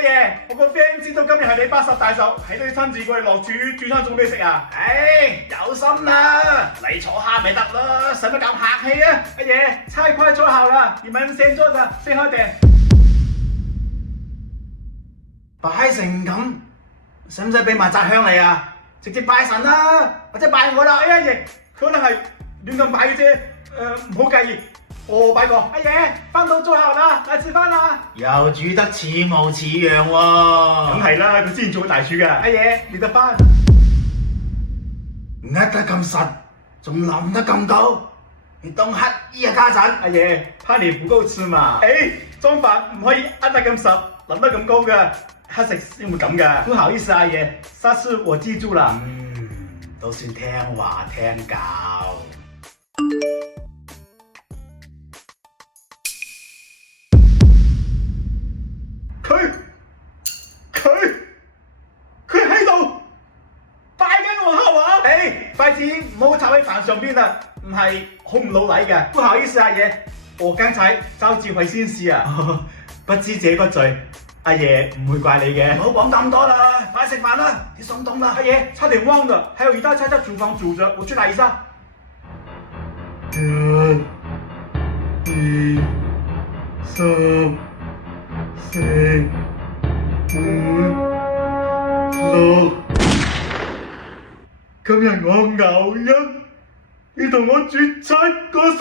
爺，我個 friend 知道今日係你80大壽，喺度親自過嚟落廚煮餐餸俾你食啊！唉，有心啦，嚟坐下咪得啦，使乜咁客氣啊？阿爺，菜快做好了，你們先坐着，先喝點。擺成咁，使唔使俾埋扎香你啊？直接拜神啦，或者拜我啦。哎呀爺，可能係亂咁擺嘅啫，唔好介意。我拜過。阿爺，飯都做好啦，嚟食飯啦。又煮得似模似樣喎。梗係啦，佢之前做過大廚㗎。阿爺，你得飯。呃得咁實，仲淋得咁到，你當乞衣啊家陣。阿爺，怕你唔夠吃嘛。裝飯唔可以呃得咁實，淋得咁高㗎，乞食先會咁㗎。不好意思，阿爺，下次我記住啦。都算聽話聽教。佢喺度拜緊我係嘛？筷子唔好插喺飯上邊啦，唔係好唔老禮嘅。不好意思，阿爺，我剛才招智慧先試啊，不知者不罪，阿爺唔會怪你嘅。唔好講咁多啦，快食飯啦，啲餸凍啦。阿爺，差點忘了，還有一道菜在廚房煮着，我去拿一下。1、2、3、4、5、6。今日我牛一，你同我煮7個餸。